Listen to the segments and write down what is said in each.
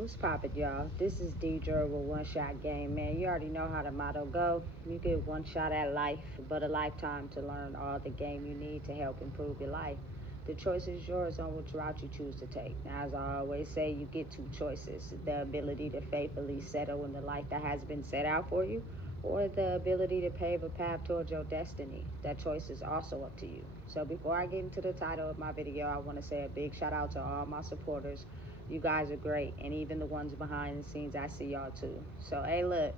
What's poppin', y'all? This is Deidre with One Shot Game. Man, you already know how the motto go. You get one shot at life, but a lifetime to learn all the game you need to help improve your life. The choice is yours on which route you choose to take. Now, as I always say, you get two choices: the ability to faithfully settle in the life that has been set out for you, or the ability to pave a path towards your destiny. That choice is also up to you. So before I get into the title of my video, I want to say a big shout out to all my supporters. You guys are great, and even the ones behind the scenes, I see y'all too. So hey, look,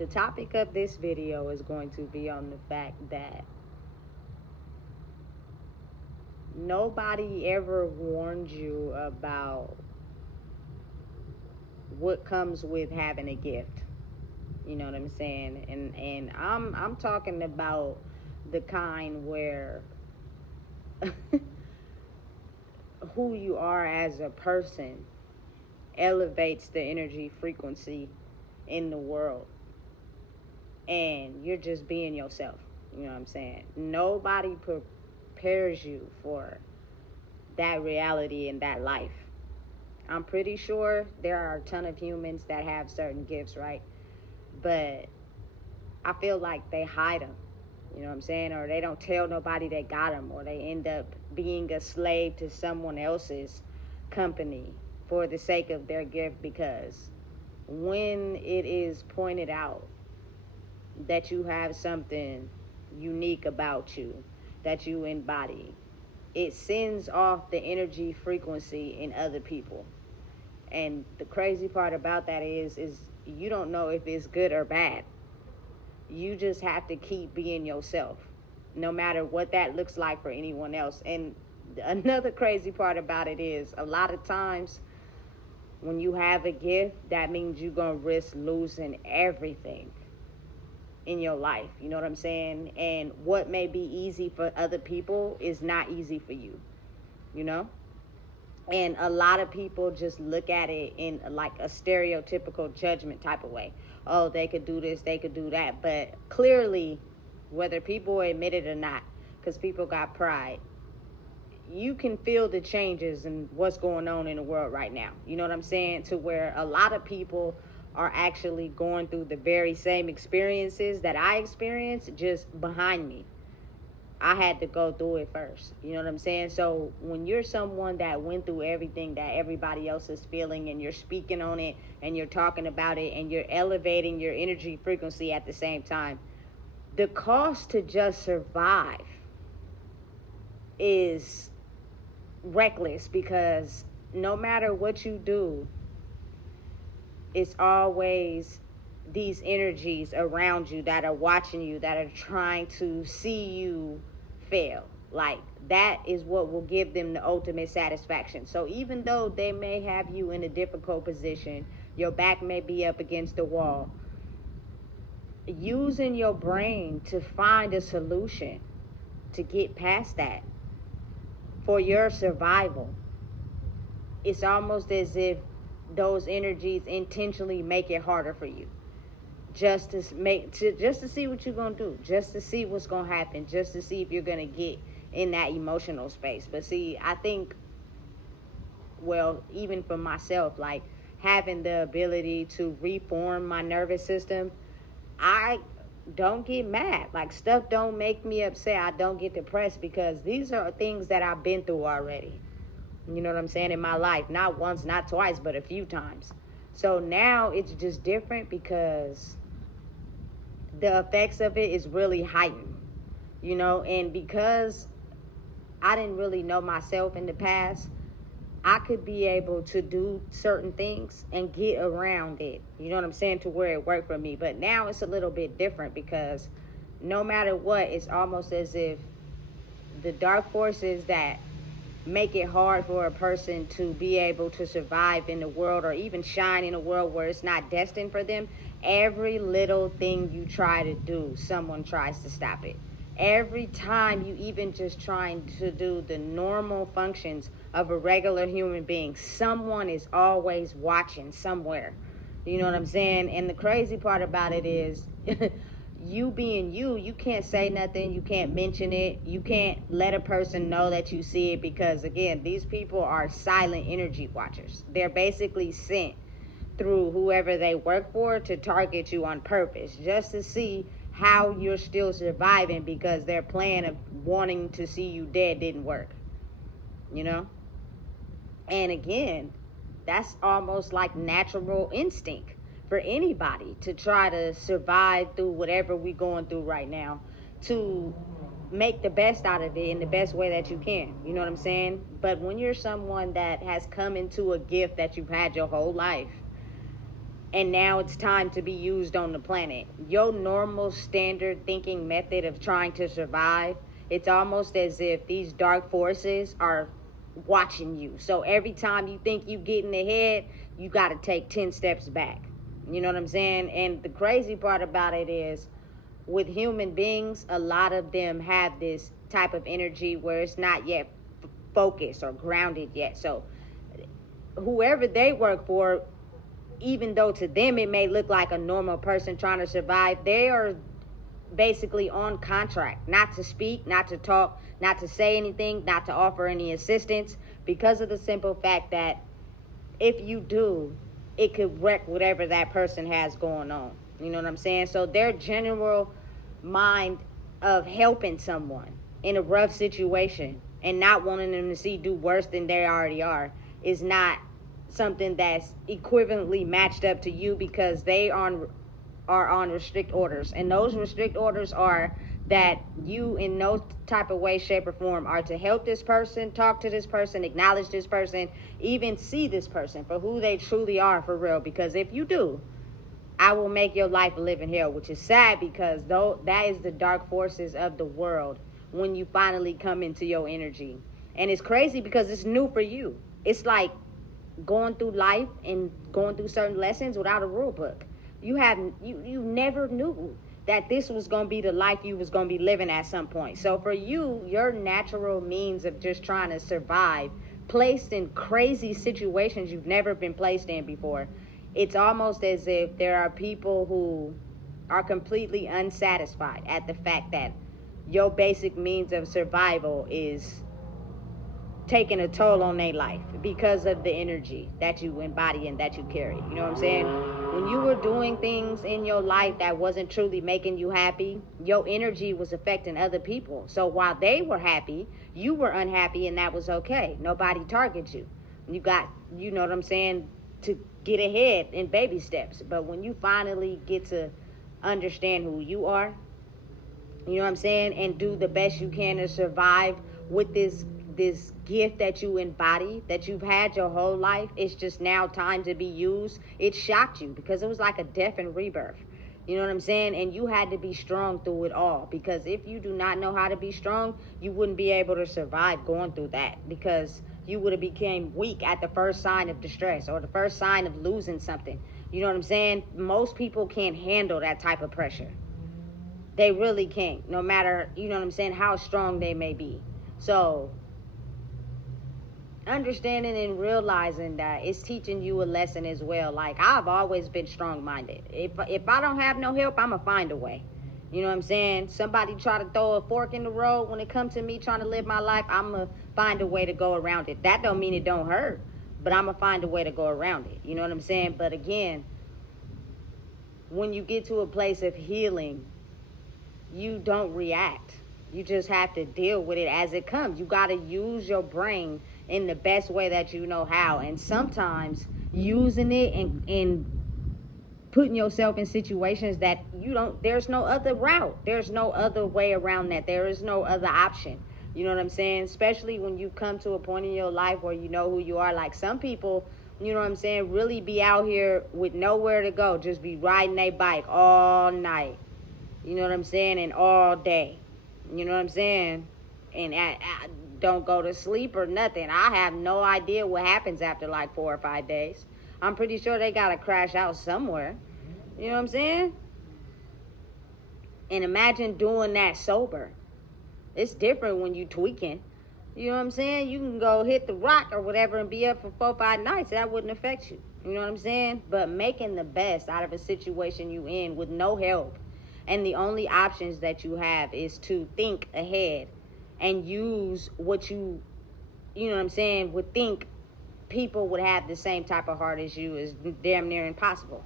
the topic of this video is going to be on the fact that nobody ever warned you about what comes with having a gift. You know what I'm saying? And I'm talking about the kind where who you are as a person elevates the energy frequency in the world, and you're just being yourself. You know what I'm saying? Nobody prepares you for that reality and that life. I'm pretty sure there are a ton of humans that have certain gifts, right? But I feel like they hide them. You know what I'm saying? Or they don't tell nobody they got them, or they end up being a slave to someone else's company for the sake of their gift, because when it is pointed out that you have something unique about you that you embody, it sends off the energy frequency in other people. And the crazy part about that is you don't know if it's good or bad. You just have to keep being yourself, no matter what that looks like for anyone else. And another crazy part about it is a lot of times when you have a gift, that means you're going to risk losing everything in your life. You know what I'm saying? And what may be easy for other people is not easy for you, you know? And a lot of people just look at it in like a stereotypical judgment type of way. Oh, they could do this, they could do that. But clearly, whether people admit it or not, because people got pride, you can feel the changes in what's going on in the world right now. You know what I'm saying? To where a lot of people are actually going through the very same experiences that I experienced, just behind me. I had to go through it first. You know what I'm saying? So when you're someone that went through everything that everybody else is feeling, and you're speaking on it and you're talking about it and you're elevating your energy frequency at the same time, the cost to just survive is reckless, because no matter what you do, it's always these energies around you that are watching you, that are trying to see you fail. Like, that is what will give them the ultimate satisfaction. So even though they may have you in a difficult position, your back may be up against the wall, using your brain to find a solution to get past that for your survival, it's almost as if those energies intentionally make it harder for you, just to see what you're gonna do, just to see what's gonna happen, just to see if you're gonna get in that emotional space. But see, I think, well, even for myself, like having the ability to reform my nervous system, I don't get mad. Like, stuff don't make me upset. I don't get depressed, because these are things that I've been through already. You know what I'm saying? In my life, not once, not twice, but a few times. So now it's just different, because the effects of it is really heightened, you know. And because I didn't really know myself in the past, I could be able to do certain things and get around it, you know what I'm saying, to where it worked for me. But now it's a little bit different, because no matter what, it's almost as if the dark forces that make it hard for a person to be able to survive in the world, or even shine in a world where it's not destined for them, every little thing you try to do, someone tries to stop it. Every time you even just trying to do the normal functions of a regular human being, someone is always watching somewhere. You know what I'm saying? And the crazy part about it is you being you, you can't say nothing, you can't mention it, you can't let a person know that you see it, because again, these people are silent energy watchers. They're basically sent through whoever they work for to target you on purpose, just to see how you're still surviving, because their plan of wanting to see you dead didn't work, you know? And again, that's almost like natural instinct for anybody to try to survive through whatever we're going through right now, to make the best out of it in the best way that you can. You know what I'm saying? But when you're someone that has come into a gift that you've had your whole life, and now it's time to be used on the planet, your normal standard thinking method of trying to survive, it's almost as if these dark forces are watching you. So every time you think you getting ahead, you got to take 10 steps back. You know what I'm saying? And the crazy part about it is, with human beings, a lot of them have this type of energy where it's not yet focused or grounded yet. So whoever they work for, even though to them it may look like a normal person trying to survive, they are basically on contract not to speak, not to talk, not to say anything, not to offer any assistance, because of the simple fact that if you do, it could wreck whatever that person has going on. You know what I'm saying? So their general mind of helping someone in a rough situation and not wanting them to see do worse than they already are is not something that's equivalently matched up to you, because they are on restrict orders. And those restrict orders are that you in no type of way, shape, or form are to help this person, talk to this person, acknowledge this person, even see this person for who they truly are for real. Because if you do, I will make your life a living hell, which is sad, because though that is the dark forces of the world when you finally come into your energy. And it's crazy because it's new for you. It's like going through life and going through certain lessons without a rule book. You never knew that this was going to be the life you was going to be living at some point. So for you, your natural means of just trying to survive, placed in crazy situations you've never been placed in before, it's almost as if there are people who are completely unsatisfied at the fact that your basic means of survival is taking a toll on their life because of the energy that you embody and that you carry. You know what I'm saying? When you were doing things in your life that wasn't truly making you happy, your energy was affecting other people. So while they were happy, you were unhappy, and that was okay. Nobody targets you. You got, you know what I'm saying, to get ahead in baby steps. But when you finally get to understand who you are, you know what I'm saying, and do the best you can to survive with this gift that you embody, that you've had your whole life, it's just now time to be used. It shocked you because it was like a death and rebirth. You know what I'm saying? And you had to be strong through it all, because if you do not know how to be strong, you wouldn't be able to survive going through that, because you would have became weak at the first sign of distress or the first sign of losing something. You know what I'm saying? Most people can't handle that type of pressure. They really can't, no matter, you know what I'm saying, how strong they may be. So understanding and realizing that it's teaching you a lesson as well. Like, I've always been strong-minded. If I don't have no help, I'ma find a way. You know what I'm saying? Somebody try to throw a fork in the road when it comes to me trying to live my life, I'ma find a way to go around it. That don't mean it don't hurt, but I'ma find a way to go around it. You know what I'm saying? But again, when you get to a place of healing, you don't react. You just have to deal with it as it comes. You got to use your brain in the best way that you know how. And sometimes using it and putting yourself in situations that there's no other route. There's no other way around that. There is no other option. You know what I'm saying? Especially when you come to a point in your life where you know who you are. Like, some people, you know what I'm saying, really be out here with nowhere to go. Just be riding their bike all night. You know what I'm saying? And all day. You know what I'm saying? And I don't go to sleep or nothing. I have no idea what happens after like 4 or 5 days. I'm pretty sure they got to crash out somewhere. You know what I'm saying? And imagine doing that sober. It's different when you tweaking. You know what I'm saying? You can go hit the rock or whatever and be up for 4 or 5 nights. That wouldn't affect you. You know what I'm saying? But making the best out of a situation you in with no help, And the only options that you have is to think ahead and use what you know what I'm saying, would think people would have the same type of heart as you is damn near impossible.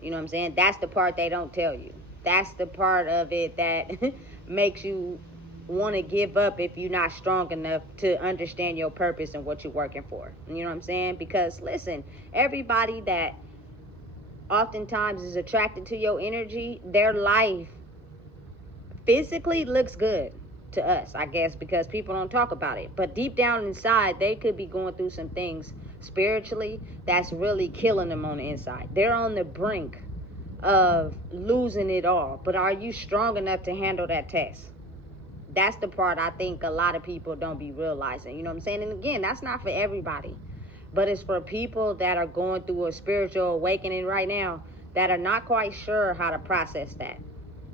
You know what I'm saying? That's the part they don't tell you. That's the part of it that makes you want to give up if you're not strong enough to understand your purpose and what you're working for. You know what I'm saying? Because listen, everybody that oftentimes is attracted to your energy, their life physically looks good to us, I guess, because people don't talk about it. But deep down inside, they could be going through some things spiritually that's really killing them on the inside. They're on the brink of losing it all. But are you strong enough to handle that test? That's the part I think a lot of people don't be realizing. You know what I'm saying? And again, that's not for everybody. But it's for people that are going through a spiritual awakening right now that are not quite sure how to process that.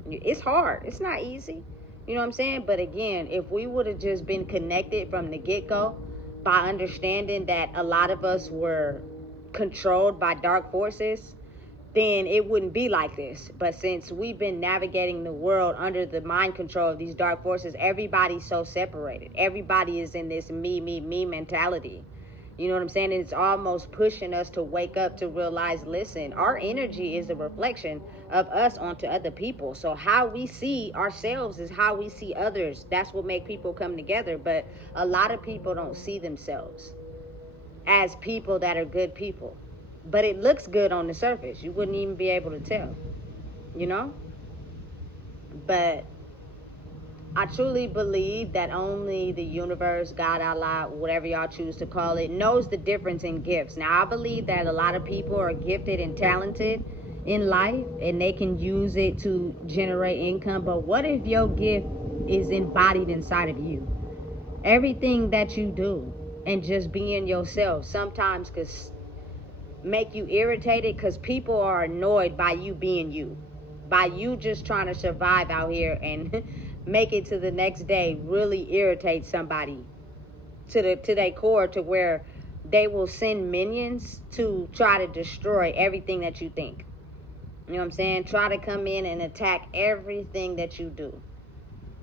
It's hard. It's not easy. You know what I'm saying? But again, if we would have just been connected from the get-go by understanding that a lot of us were controlled by dark forces, then it wouldn't be like this. But since we've been navigating the world under the mind control of these dark forces, everybody's so separated. Everybody is in this me mentality. You know what I'm saying? And it's almost pushing us to wake up to realize, listen, our energy is a reflection of us onto other people. So how we see ourselves is how we see others. That's what makes people come together. But a lot of people don't see themselves as people that are good people. But it looks good on the surface. You wouldn't even be able to tell, you know? But I truly believe that only the universe, God, Allah, whatever y'all choose to call it, knows the difference in gifts. Now, I believe that a lot of people are gifted and talented in life, and they can use it to generate income. But what if your gift is embodied inside of you? Everything that you do and just being yourself sometimes could make you irritated because people are annoyed by you being you. By you just trying to survive out here and make it to the next day really irritates somebody to their core, to where they will send minions to try to destroy everything that you think. You know what I'm saying? Try to come in and attack everything that you do.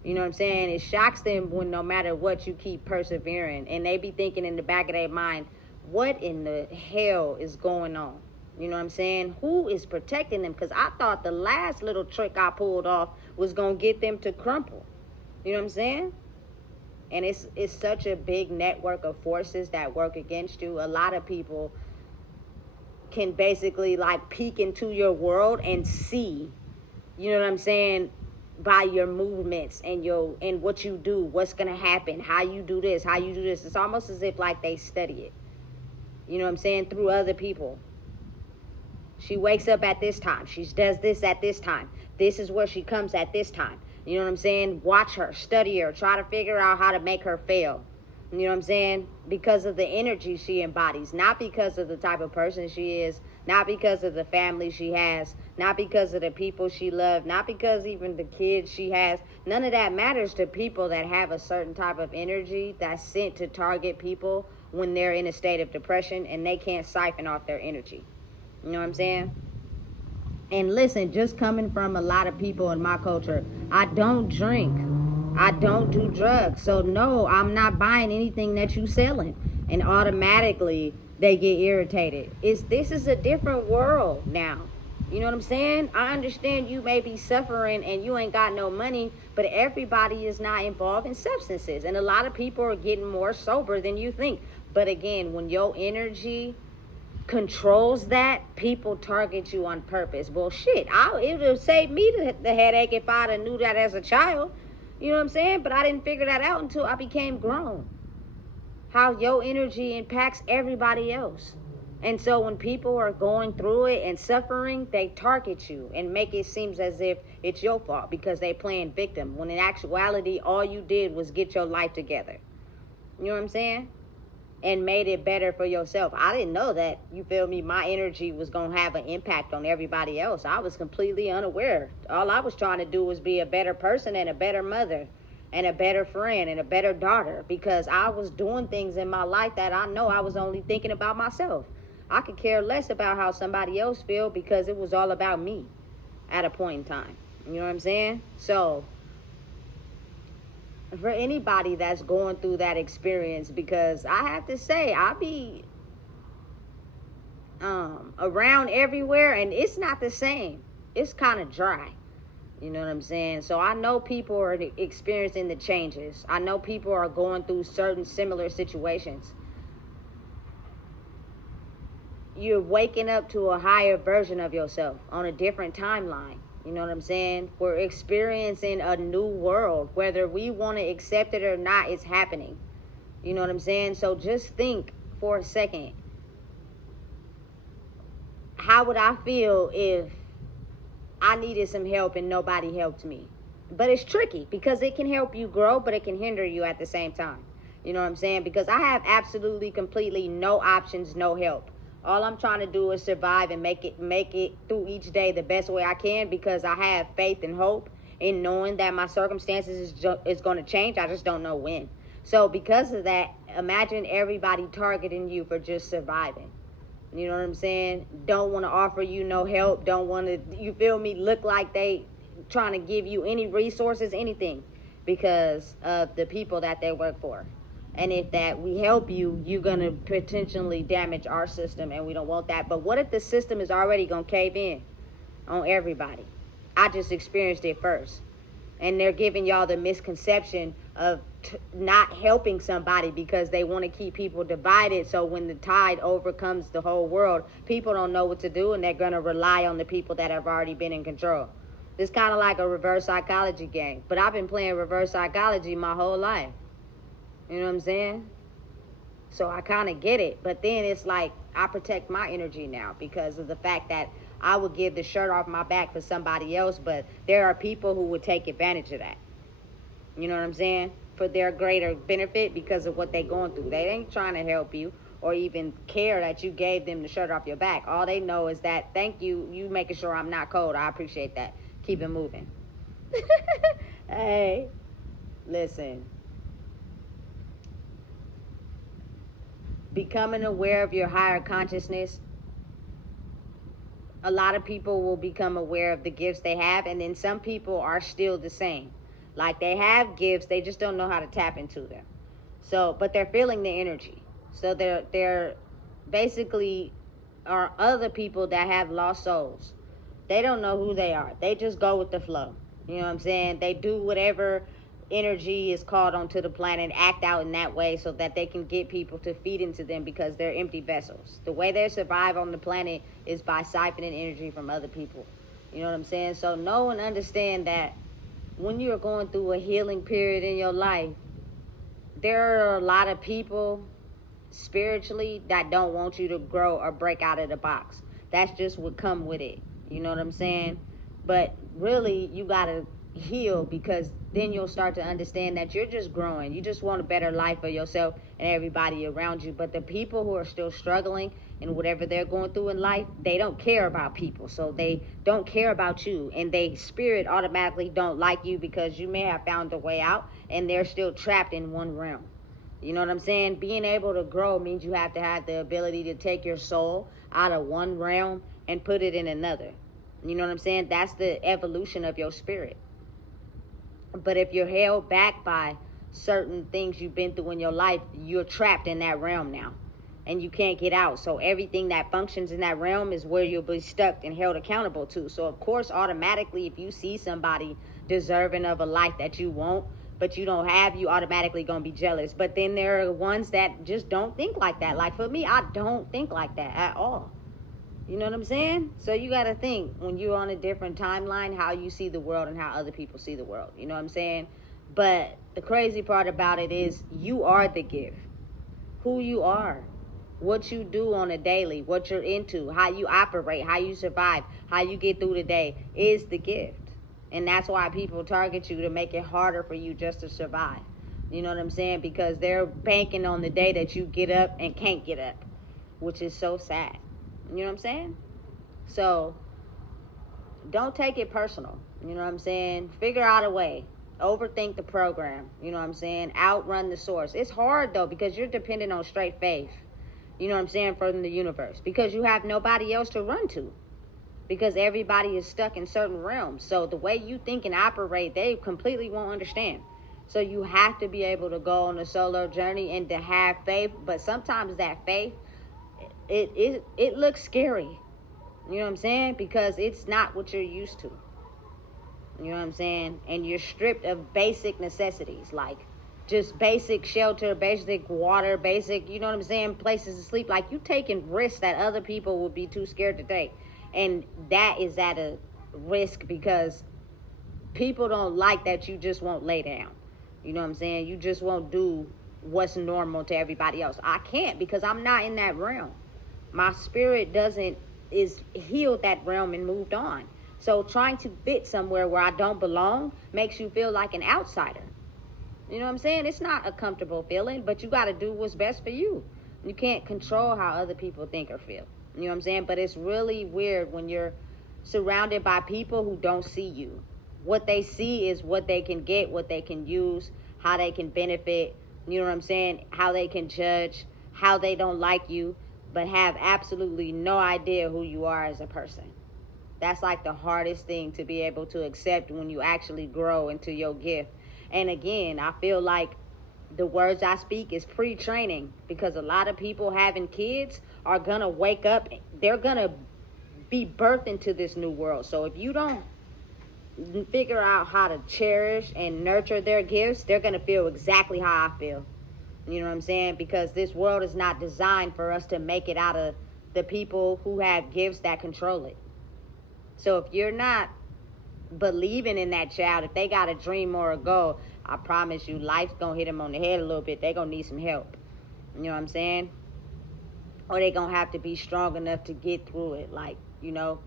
You know what I'm saying? It shocks them when no matter what, you keep persevering. And they be thinking in the back of their mind, what in the hell is going on? You know what I'm saying? Who is protecting them? Because I thought the last little trick I pulled off was going to get them to crumple. You know what I'm saying? And it's such a big network of forces that work against you. A lot of people can basically like peek into your world and see, you know what I'm saying, by your movements and what you do, what's going to happen, how you do this, how you do this. It's almost as if like they study it. You know what I'm saying? Through other people. She wakes up at this time. She does this at this time. This is where she comes at this time. You know what I'm saying? Watch her, study her, try to figure out how to make her fail. You know what I'm saying? Because of the energy she embodies. Not because of the type of person she is. Not because of the family she has. Not because of the people she loves. Not because even the kids she has. None of that matters to people that have a certain type of energy that's sent to target people when they're in a state of depression and they can't siphon off their energy. You know what I'm saying? And listen, just coming from a lot of people in my culture, I don't drink. I don't do drugs. So no, I'm not buying anything that you selling. And automatically they get irritated. This is a different world now. You know what I'm saying? I understand you may be suffering and you ain't got no money, but everybody is not involved in substances. And a lot of people are getting more sober than you think. But again, when your energy controls that, people target you on purpose. Well, shit, it would have saved me the headache if I'd have knew that as a child. You know what I'm saying? But I didn't figure that out until I became grown. How your energy impacts everybody else. And so when people are going through it and suffering, they target you and make it seem as if it's your fault because they playing victim. When in actuality, all you did was get your life together. You know what I'm saying? And made it better for yourself. I didn't know that, you feel me, my energy was going to have an impact on everybody else. I was completely unaware. All I was trying to do was be a better person and a better mother and a better friend and a better daughter, because I was doing things in my life that I know I was only thinking about myself. I could care less about how somebody else feel because it was all about me at a point in time. You know what I'm saying? So, for anybody that's going through that experience, because I have to say, I be around everywhere and it's not the same. It's kind of dry. You know what I'm saying? So I know people are experiencing the changes. I know people are going through certain similar situations. You're waking up to a higher version of yourself on a different timeline. You know what I'm saying? We're experiencing a new world. Whether we want to accept it or not, it's happening. You know what I'm saying? So just think for a second. How would I feel if I needed some help and nobody helped me? But it's tricky because it can help you grow, but it can hinder you at the same time. You know what I'm saying? Because I have absolutely, completely no options, no help. All I'm trying to do is survive and make it through each day the best way I can, because I have faith and hope in knowing that my circumstances is going to change. I just don't know when. So because of that, imagine everybody targeting you for just surviving. You know what I'm saying? Don't want to offer you no help. Don't want to, you feel me, look like they trying to give you any resources, anything, because of the people that they work for. And if that we help you, you're going to potentially damage our system, and we don't want that. But what if the system is already going to cave in on everybody? I just experienced it first. And they're giving y'all the misconception of not helping somebody because they want to keep people divided. So when the tide overcomes the whole world, people don't know what to do, and they're going to rely on the people that have already been in control. It's kind of like a reverse psychology game. But I've been playing reverse psychology my whole life. You know what I'm saying? So I kind of get it. But then it's like I protect my energy now because of the fact that I would give the shirt off my back for somebody else, but there are people who would take advantage of that. You know what I'm saying? For their greater benefit because of what they're going through. They ain't trying to help you or even care that you gave them the shirt off your back. All they know is that, thank you, you making sure I'm not cold. I appreciate that. Keep it moving. Hey, listen. Becoming aware of your higher consciousness, a lot of people will become aware of the gifts they have, and then some people are still the same. Like they have gifts, they just don't know how to tap into them. So, but they're feeling the energy. So they're basically are other people that have lost souls. They don't know who they are. They just go with the flow. You know what I'm saying? They do whatever energy is called onto the planet, act out in that way so that they can get people to feed into them because they're empty vessels. The way they survive on the planet is by siphoning energy from other people. You know what I'm saying? So know and understand that when you're going through a healing period in your life, there are a lot of people spiritually that don't want you to grow or break out of the box. That's just what come with it. You know what I'm saying? But really, you gotta heal, because then you'll start to understand that you're just growing. You just want a better life for yourself and everybody around you. But the people who are still struggling in whatever they're going through in life, they don't care about people. So they don't care about you, and they spirit automatically don't like you because you may have found a way out and they're still trapped in one realm. You know what I'm saying? Being able to grow means you have to have the ability to take your soul out of one realm and put it in another. You know what I'm saying? That's the evolution of your spirit. But if you're held back by certain things you've been through in your life, you're trapped in that realm now, and you can't get out. So everything that functions in that realm is where you'll be stuck and held accountable to. So of course, automatically, if you see somebody deserving of a life that you want, but you don't have, you automatically gonna be jealous. But then there are ones that just don't think like that. Like for me, I don't think like that at all. You know what I'm saying? So you got to think, when you're on a different timeline, how you see the world and how other people see the world. You know what I'm saying? But the crazy part about it is you are the gift. Who you are, what you do on a daily, what you're into, how you operate, how you survive, how you get through the day is the gift. And that's why people target you, to make it harder for you just to survive. You know what I'm saying? Because they're banking on the day that you get up and can't get up, which is so sad. You know what I'm saying? So don't take it personal. You know what I'm saying? Figure out a way. Overthink the program. You know what I'm saying? Outrun the source. It's hard though, because you're dependent on straight faith. You know what I'm saying? From the universe, because you have nobody else to run to. because everybody is stuck in certain realms. So the way you think and operate, they completely won't understand. So you have to be able to go on a solo journey and to have faith. But sometimes that faith, it looks scary. You know what I'm saying? Because it's not what you're used to. You know what I'm saying? And you're stripped of basic necessities, like just basic shelter, basic water, basic, you know what I'm saying, places to sleep. Like, you taking risks that other people would be too scared to take. And that is at a risk because people don't like that you just won't lay down. You know what I'm saying? You just won't do what's normal to everybody else. I can't, because I'm not in that realm. My spirit is healed that realm and moved on. So trying to fit somewhere where I don't belong makes you feel like an outsider. You know what I'm saying? It's not a comfortable feeling, but you got to do what's best for you. You can't control how other people think or feel. You know what I'm saying? But it's really weird when you're surrounded by people who don't see you. What they see is what they can get, what they can use, how they can benefit, you know what I'm saying? How they can judge, how they don't like you, but have absolutely no idea who you are as a person. That's like the hardest thing to be able to accept when you actually grow into your gift. And again, I feel like the words I speak is pre-training, because a lot of people having kids are going to wake up, they're going to be birthed into this new world. So if you don't figure out how to cherish and nurture their gifts, they're going to feel exactly how I feel. You know what I'm saying? Because this world is not designed for us to make it out of the people who have gifts that control it. So if you're not believing in that child, if they got a dream or a goal, I promise you, life's going to hit them on the head a little bit. They're going to need some help. You know what I'm saying? Or they're going to have to be strong enough to get through it. Like, you know,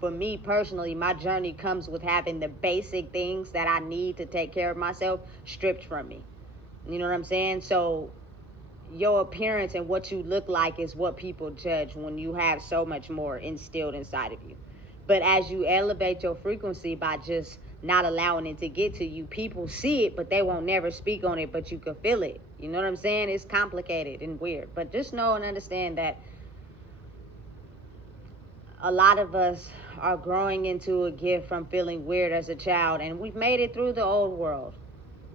for me personally, my journey comes with having the basic things that I need to take care of myself stripped from me. You know what I'm saying? So your appearance and what you look like is what people judge when you have so much more instilled inside of you. But as you elevate your frequency by just not allowing it to get to you, people see it, but they won't never speak on it, but you can feel it. You know what I'm saying? It's complicated and weird. But just know and understand that a lot of us are growing into a gift from feeling weird as a child, and we've made it through the old world.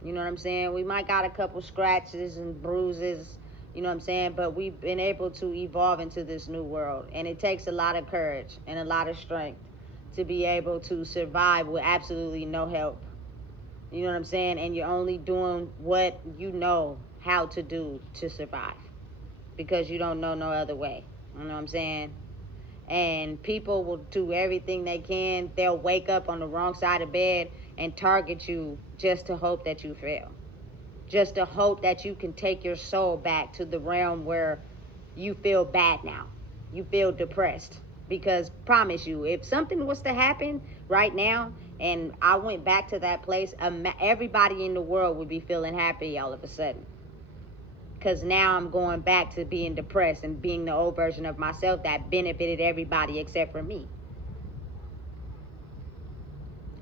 You know what I'm saying? We might got a couple scratches and bruises, you know what I'm saying? But we've been able to evolve into this new world. And it takes a lot of courage and a lot of strength to be able to survive with absolutely no help. You know what I'm saying? And you're only doing what you know how to do to survive, because you don't know no other way. You know what I'm saying? And people will do everything they can. They'll wake up on the wrong side of bed and target you just to hope that you fail. Just to hope that you can take your soul back to the realm where you feel bad now. You feel depressed. Because promise you, if something was to happen right now and I went back to that place, everybody in the world would be feeling happy all of a sudden. Because now I'm going back to being depressed and being the old version of myself that benefited everybody except for me.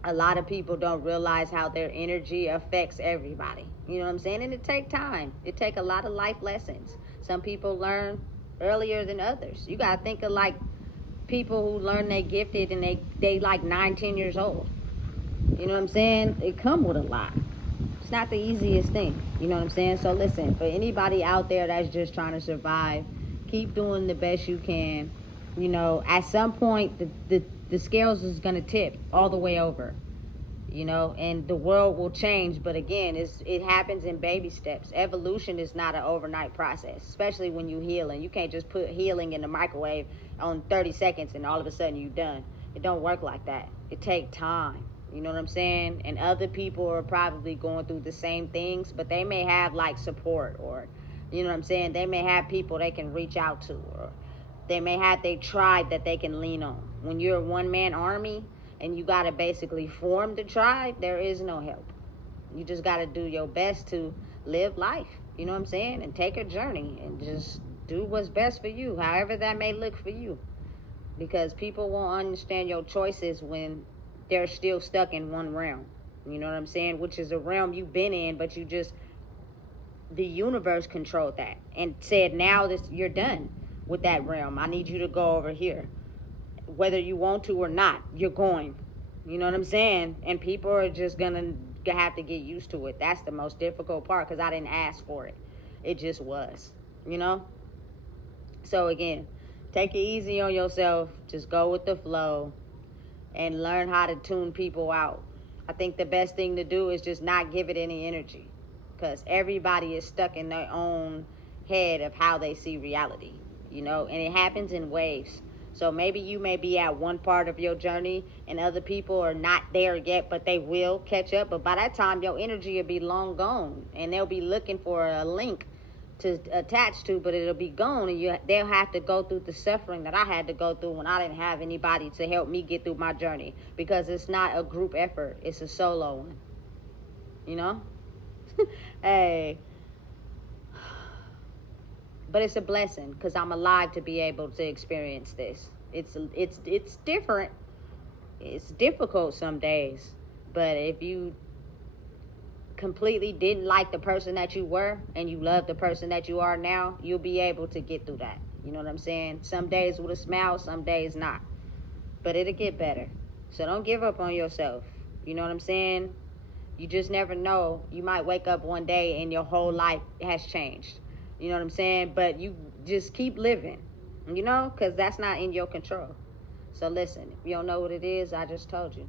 A lot of people don't realize how their energy affects everybody. You know what I'm saying? And it takes time. It takes a lot of life lessons. Some people learn earlier than others. You got to think of like people who learn they gifted and they like 9-10 years old. You know what I'm saying? It come with a lot. It's not the easiest thing. You know what I'm saying? So listen, for anybody out there that's just trying to survive, keep doing the best you can. You know, at some point the scales is going to tip all the way over. You know, and the world will change, but again, it happens in baby steps. Evolution is not an overnight process, especially when you healing. You can't just put healing in the microwave on 30 seconds and all of a sudden you're done. It don't work like that. It takes time. You know what I'm saying? And other people are probably going through the same things, but they may have like support, or, you know what I'm saying? They may have people they can reach out to, or they may have their tribe that they can lean on. When you're a one-man army, and you got to basically form the tribe, there is no help. You just got to do your best to live life, you know what I'm saying? And take a journey and just do what's best for you, however that may look for you. Because people won't understand your choices when they're still stuck in one realm. You know what I'm saying? Which is a realm you've been in, but the universe controlled that and said, now you're done with that realm. I need you to go over here. whether you want to or not, you're going. You know what I'm saying? And people are just gonna have to get used to it. That's the most difficult part, because I didn't ask for it. It just was, you know? So again, take it easy on yourself. Just go with the flow and learn how to tune people out. I think the best thing to do is just not give it any energy, because everybody is stuck in their own head of how they see reality, you know, and it happens in waves. So maybe you may be at one part of your journey and other people are not there yet, but they will catch up. But by that time, your energy will be long gone, and they'll be looking for a link to attach to, but it'll be gone, and they'll have to go through the suffering that I had to go through when I didn't have anybody to help me get through my journey, because it's not a group effort, it's a solo one, you know. Hey, but it's a blessing, because I'm alive to be able to experience this. It's different, it's difficult some days, but if you completely didn't like the person that you were and you love the person that you are now, you'll be able to get through that. You know what I'm saying? Some days with a smile, some days not, but it'll get better. So don't give up on yourself. You know what I'm saying? You just never know. You might wake up one day and your whole life has changed. You know what I'm saying? But you just keep living, you know, because that's not in your control. So listen, if you don't know what it is, I just told you.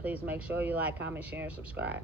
Please make sure you like, comment, share, and subscribe.